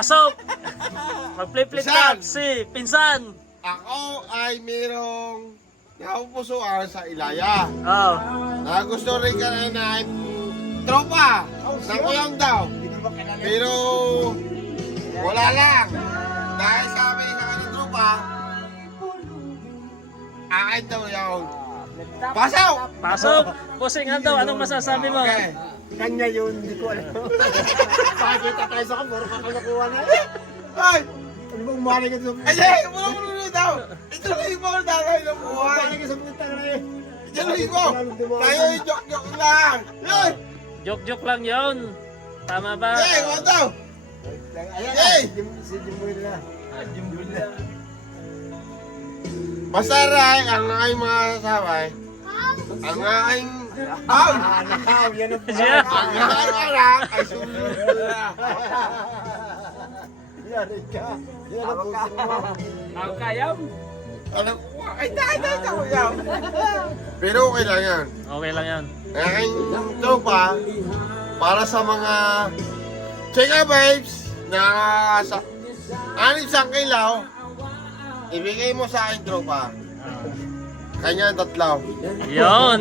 Pasok! Mag-flip-flip Pinsan! top si Pinsan! Ako ay merong napupusuan sa Ilaya. Oh. Na gusto rin ka na tropa ng kuyang daw. Pero wala lang. Dahil sabi sa kanyang tropa, akin daw yun. Pasok! Pasok! Pusing nga daw, anong masasabi mo? Okay. Kanya yun, hindi ko alam. Pakikita tayo sa kamor, kakalukuha na. Ay! Ano bang umari ka sa Ay, ay! Wala mo nung daw! Ituloy mo ang daloy ng buhay! Umari ka sa mga tanga eh. Ituloy mo! Tayo yung joke-joke lang! Yun! Joke-joke lang yon. Tama ba? Hey, ano daw? Ayan Hey! si Jimboy na. Jimboy na. Basta rin, ang aking mga sabay, ang aking Nakaw, yan ang Siya. ang aking anak ay sumunod na. Yan ka. Yan ang puso mo. Ang kayam? Alam ko, ay tayo yan. Pero okay lang yan. Okay lang yan. Ang aking tropa, para sa mga chika babes na sa 6 kilaw, ibigay mo sa aking tropa. Kanya 3. Yon.